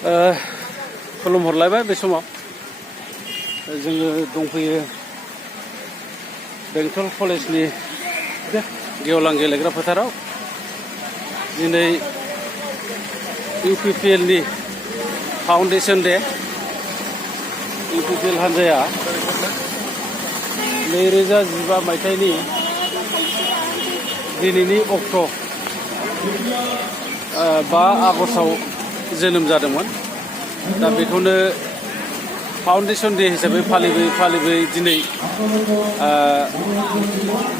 खुलुमहरलायबाय बे समाव जोङो दंफैयो बेंटल कलेजनि गेवलां गेलेग्रा फोथाराव दिनै इउपिपिएलनि फाउन्डेसन डे इउपिपिएल हान्जाया 2015 मायथाइनि दिनैनि अक्ट' 5 आगस्टआव जोनोम जादोंमोन। दा बेखौनो फाउन्डेसन डे हिसाबै फालिबोयै दिनै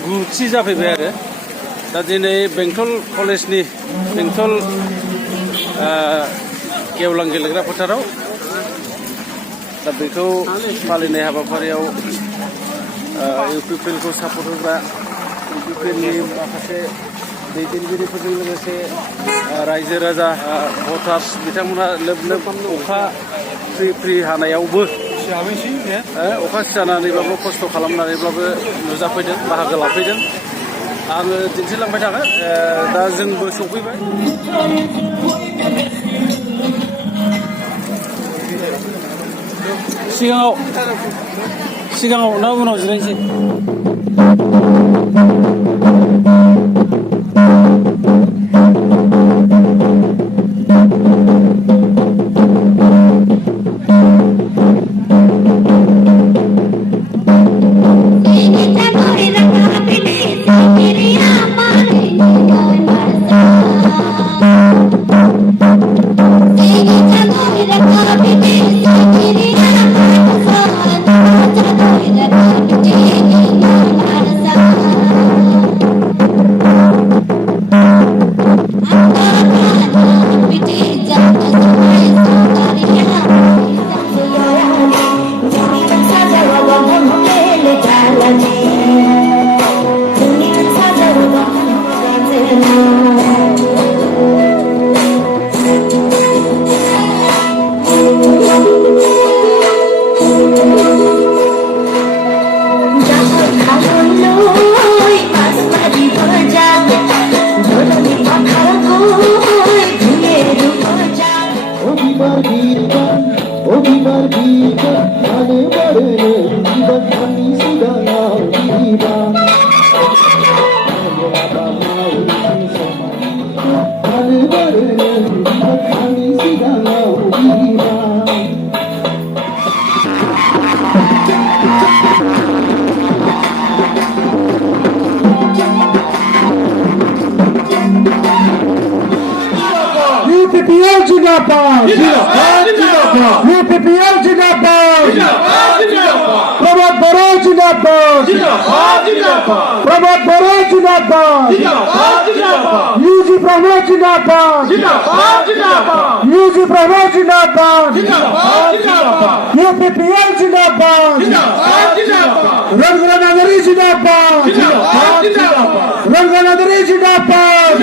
9थि जाफैबाय आरो दा दिनै बेंटल कलेजनि बेंटल गेवलां गेलेग्रा फोथाराव दा बेखौ फालिनाय हाबाफारियाव इउपिपिएलखौ सापर्ट होग्रा इउपिपिएलनि माखासे दैदेनगिरिफोरजों लोगोसे रायजो राजा भटार्स बिथांमोनहा लोब लोब अखा फ्रि हानायावबो अखा सिजानानैब्लाबो खस्थ' खालामनानैब्लाबो नुजाफैदों, बाहागो लाफैदों। आङो दिन्थिलांबाय थागोन। दा जोंबो सफैबाय। सिगाङाव ना उनाव जिरायनोसै? UPPL जिंदाबाद UPPL जिंदाबाद प्रभात बड़े जिंदाबाद प्रभात बड़े जिंदाबाद यूजी प्रभात जिंदाबाद यूजी प्रभात जिंदाबाद UPPL जिंदाबाद रंगनगरी जिंदाबाद रंगनगरी जिंदाबाद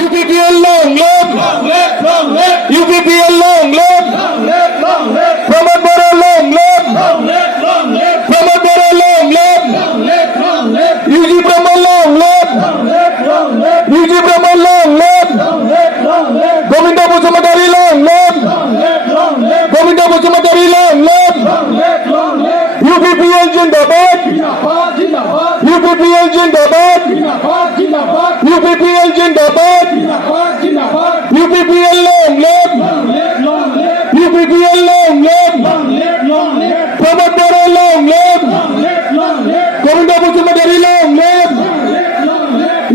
UPPL long live UPPL long live Prabhat Baro long live Prabhat Baro long live U G Prabhat long live U G Prabhat long live Govinda Basumatary long live Govinda Basumatary long live UPPL जिंदाबाद UPPL जिंदाबाद UPPL जिंदाबाद UPPL long live UPPL long live Prabhat Baro long live Govinda Basumatary long live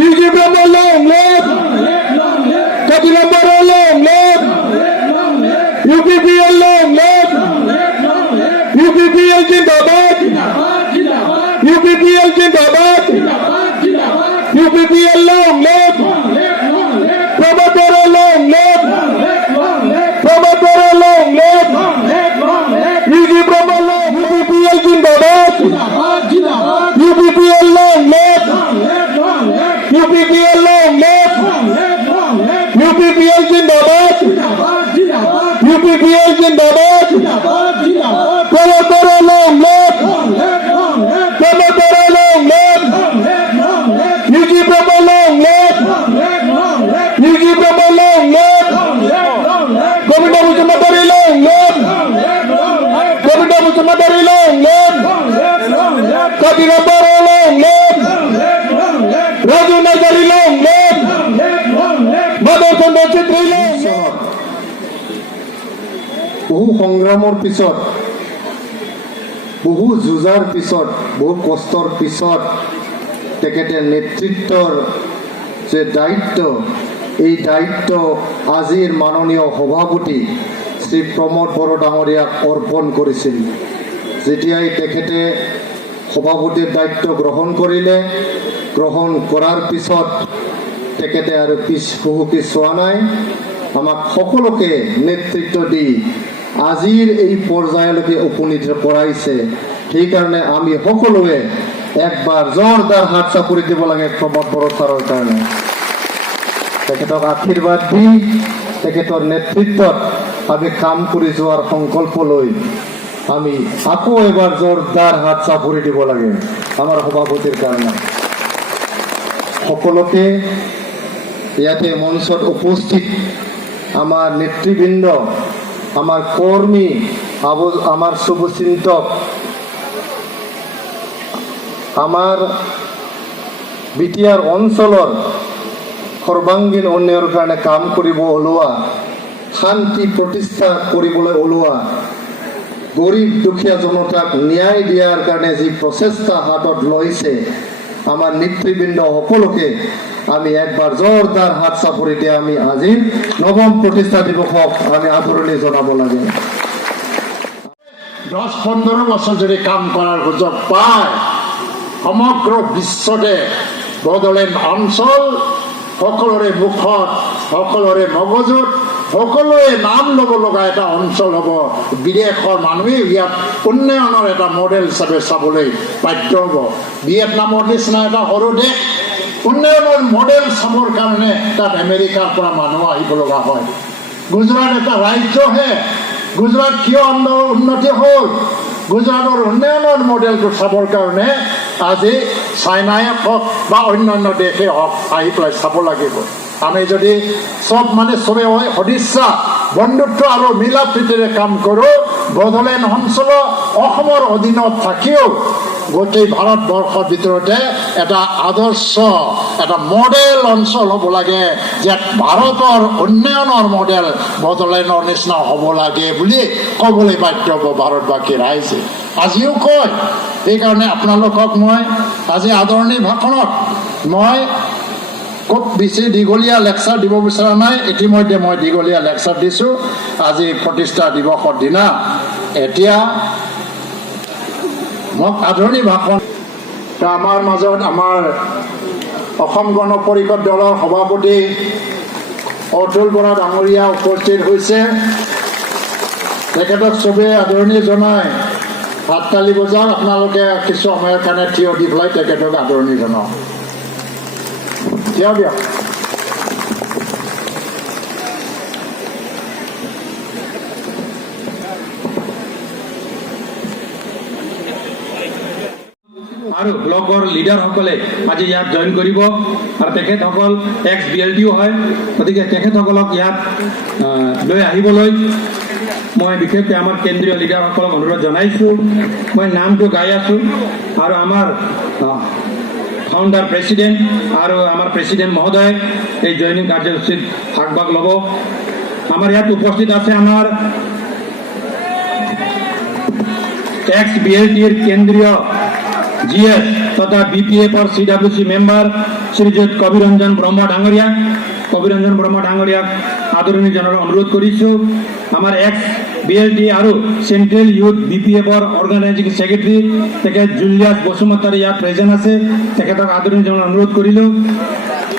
U G Prabhat long live Kapila Baro long live UPPL long live UPPL जिंदाबाद UPPL जिंदाबाद UPPL long live Prabhat Baro long live Prabhat Baro long live U G Prabhat long UPPL जिंदाबाद UPPL long live UPPL long live UPPL जिंदाबाद UPPL নম্বর চেত্ৰী বহু সংগ্ৰামৰ পিছত বহু যুঁজাৰ পিছত বহু কষ্টৰ পিছত তেখেতে নেতৃত্বৰ যে দায়িত্ব এই দায়িত্ব আজিৰ মাননীয় সভাপতি শ্ৰী প্ৰমোদ বড়ো ডাঙৰীয়াক অৰ্পণ কৰিছিল। যেতিয়াই তেখেতে সভাপতিৰ দায়িত্ব গ্ৰহণ কৰিলে, গ্ৰহণ কৰাৰ পিছত তেখেতে আৰু পিছ চোৱা নাই, আমাক সকলোকে নেতৃত্ব দি আজিৰ এই পৰ্যায়লৈকে উপনীত কৰাইছে। সেইকাৰণে আমি সকলোৱে একবাৰ জোৰদাৰ হাত চাপৰি দিব লাগে প্ৰমোদ বড়ো ছাৰৰ কাৰণে। তেখেতক আশীৰ্বাদ দি তেখেতৰ নেতৃত্বত আমি কাম কৰি যোৱাৰ সংকল্প লৈ আমি আকৌ এবাৰ জোৰদাৰ হাত চাপৰি দিব লাগে আমাৰ সভাপতিৰ কাৰণে। সকলোকে ইয়াতে মঞ্চত উপস্থিত আমাৰ নেতৃবৃন্দ, আমাৰ কৰ্মী, আমাৰ শুভচিন্তক, আমাৰ বিটিআৰ অঞ্চলৰ সৰ্বাংগীন উন্নয়নৰ কাৰণে কাম কৰিব ওলোৱা, শান্তি প্ৰতিষ্ঠা কৰিবলৈ ওলোৱা, গৰীব দুখীয়া জনতাক ন্যায় দিয়াৰ কাৰণে যি প্ৰচেষ্টা হাতত লৈছে আমাৰ নেতৃবৃন্দ সকলোকে আমি একবাৰ জোৰদাৰ হাত চাপৰিতে আমি আজিৰ নৱম প্ৰতিষ্ঠা দিৱসক আমি আদৰণি জনাব লাগে। 10-15 বছৰ যদি কাম কৰাৰ সুযোগ পায়, সমগ্ৰ বিশ্বতে বড়োলেণ্ড অঞ্চল সকলোৰে মুখত, সকলোৰে মগজুত, সকলোৱে নাম ল'ব লগা এটা অঞ্চল হ'ব। বিদেশৰ মানুহে ইয়াত উন্নয়নৰ এটা মডেল হিচাপে চাবলৈ বাধ্য হ'ব। ভিয়েটনামৰ নিচিনা এটা সৰু দেশ উন্নয়নৰ মডেল চাবৰ কাৰণে তাত আমেৰিকাৰ পৰা মানুহ আহিব লগা হয়। গুজৰাট এটা ৰাজ্যহে, গুজৰাট কিয় উন্নতি হ'ল? গুজৰাটৰ উন্নয়নৰ মডেলটো চাবৰ কাৰণে আজি চাইনাই হওক বা অন্যান্য দেশে হওক আহি পেলাই চাব লাগিব। আমি যদি চবে হয় সদিচ্ছা, বন্ধুত্ব আৰু মিলা প্ৰীতিৰে কাম কৰোঁ, বড়োলেণ্ড অঞ্চল অসমৰ অধীনত থাকিও গোটেই ভাৰতবৰ্ষৰ ভিতৰতে এটা আদৰ্শ, এটা মডেল অঞ্চল হ'ব লাগে, যে ভাৰতৰ উন্নয়নৰ মডেল বড়োলেণ্ডৰ নিচিনা হ'ব লাগে বুলি ক'বলৈ বাধ্য হ'ব ভাৰতবাসী ৰাইজে। আজিও কয়। সেইকাৰণে আপোনালোকক মই আজি আদৰণি ভাষণত মই খুব বেছি দীঘলীয়া লেকচাৰ দিব বিচৰা নাই। ইতিমধ্যে মই দীঘলীয়া লেকচাৰ দিছোঁ আজি প্ৰতিষ্ঠা দিৱসৰ দিনা। এতিয়া মোক আদৰণি ভাষণ আমাৰ মাজত আমাৰ অসম গণ পৰিষদ দলৰ সভাপতি অতুল বৰা ডাঙৰীয়া উপস্থিত হৈছে। তেখেতক চবেই আদৰণি জনাই হাততালি বজাওক। আপোনালোকে কিছু সময়ৰ কাৰণে থিয় দি পেলাই তেখেতক আদৰণি জনাওক। থিয় দিয়ক। আৰু ব্লকৰ লিডাৰসকলে আজি ইয়াত জইন কৰিব আৰু তেখেতসকল এক্স BLTও হয়। গতিকে তেখেতসকলক ইয়াত লৈ আহিবলৈ মই বিশেষকৈ আমাৰ কেন্দ্ৰীয় লিডাৰসকলক অনুৰোধ জনাইছোঁ। মই নামটো গাই আছোঁ আৰু আমাৰ ফাউণ্ডাৰ প্ৰেচিডেণ্ট আৰু আমাৰ প্ৰেচিডেণ্ট মহোদয় এই জইনিং কাৰ্যসূচীত ভাগ ল'ব। আমাৰ ইয়াত উপস্থিত আছে আমাৰ এক্স BLTৰ কেন্দ্ৰীয় GS তথা BPFৰ CWC মেম্বাৰ শ্ৰীযুত কবিৰঞ্জন ব্ৰহ্ম ডাঙৰীয়া। কবিৰঞ্জন ব্ৰহ্ম ডাঙৰীয়াক আদৰণি জনাৰ অনুৰোধ কৰিছোঁ। আমাৰ এক্স BLT আৰু চেণ্ট্ৰেল ইউথ BPFৰ অৰ্গেনাইজিং ছেক্ৰেটাৰী তেখেত জুলিয়াছ বসুমতাৰী ইয়াত প্ৰেজেণ্ট আছে, তেখেতক আদৰণি জনাৰ অনুৰোধ কৰিলোঁ।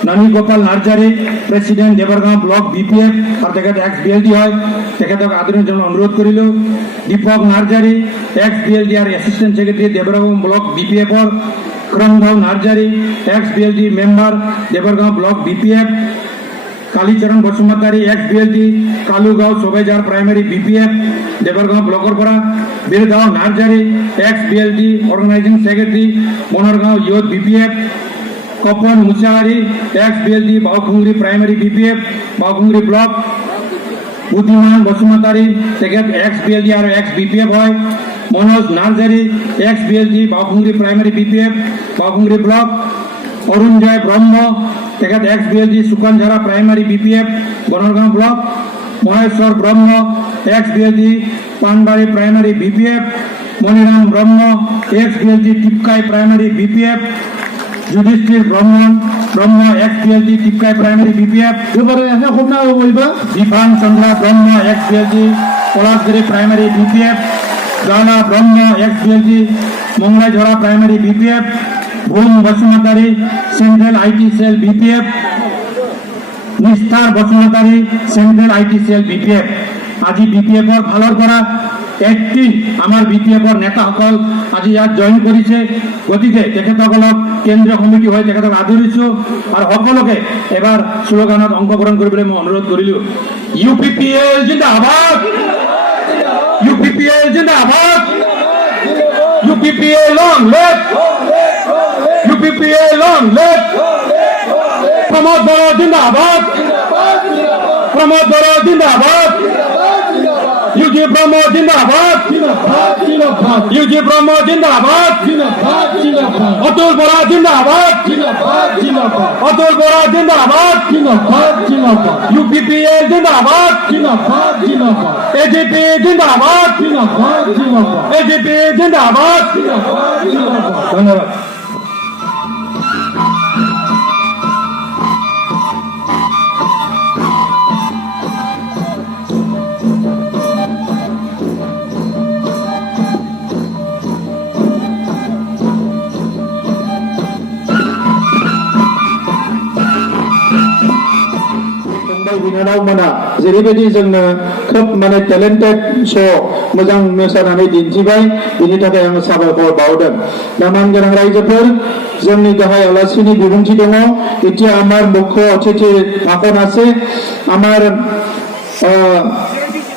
Noni Gopal Narzary president Deborgaon block BPF আৰু তেখেত এক্স BLT হয়, তেখেতক আদৰণি জনাৰ অনুৰোধ কৰিলোঁ। দীপক নাৰ্জাৰী এক্স BLT আৰু এছিষ্টেণ্ট ছেক্ৰেটাৰী দেৱৰগাঁও ব্লক BPFৰ। Karanbhau Narzary ex BLT member Deborgaon block BPF। Kalicharan Basumatary ex BLT Kalugaon চবেজাৰ প্ৰাইমেৰী BPF দেৱৰগাঁও ব্লকৰ পৰা। Birgaon Narzary ex BLT organising secretary Banargaon youth BPF। Kapan Mushahary ex BLT Baukhungri primary BPF Baukhungri block. Buddhiman Basumatary তেখেত এক্স BLT আৰু এক্স BPF হয়। Manoj Narzary ex BLT Baukhungri primary BPF Baukhungri block. অৰুণজয় ব্ৰহ্ম তেখেত ex BLG Sukanjhara primary BPF Banargaon block, Maheshwar Brahma ex BLG Panbari primary BPF, Maniram Brahma ex BLG Tipkai primary BPF, Yudhishthir Brahma ex BLG Tipkai primary BPF, Dipan Chandra Brahma ex BLG Palashgiri primary BPF, Rana Brahma ex BLG Manglajhora primary BPF, Bhum Basumatary central IT cell BPF, Nistar Basumatary central IT cell BPF. আজি বিপিএফৰ ফালৰ পৰা 18 আমাৰ বিপিএফৰ নেতাসকল আজি ইয়াত জইন কৰিছে। গতিকে তেখেতসকলক কেন্দ্ৰীয় সমিতি হৈ তেখেতক আদৰিছোঁ আৰু সকলোকে এবাৰ শ্লোগানত অংশগ্ৰহণ কৰিবলৈ মই অনুৰোধ কৰিলোঁ। UPPL জিন্দাবাদ, UPPL জিন্দাবাদ, UPPL long live, UPPL long live, Pramod बड़ा जिंदाबाद, प्रमोद बड़ा जिंदाबाद, यूजी प्रमोद जिंदाबाद, यूजी प्रमोद जिंदाबाद, अतुल बड़ा जिंदाबाद, अतुल बड़ा जिंदाबाद, UPPL जिंदाबाद, AGP जिंदाबाद, AGP जिंदाबाद। धन्यवाद। बिनानाव मोना जेरैबायदि जोंनो खोब माने टेलेन्टेड श' मोजां मोसानानै दिन्थिबाय, बिनि थाखाय आङो साबायखर बावदों। दा मानगोनां रायजोफोर, जोंनि गाहाय आलासिनि बिबुंथि दङ। এতিয়া আমাৰ মুখ্য অতিথি ভাষণ আছে। আমাৰ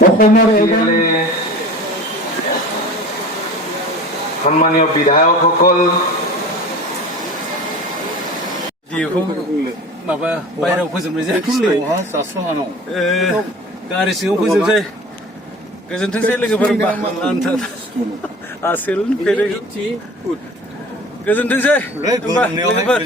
অসমৰ সন্মানীয় বিধায়কসকল, माबा बायहेरायाव फोजोबनाय जायाखिसै, गारि सिङाव फोजोबसै। गोजोनथोंसै लोगोफोर, आसोल गोजोनथोंसै लोगोफोर।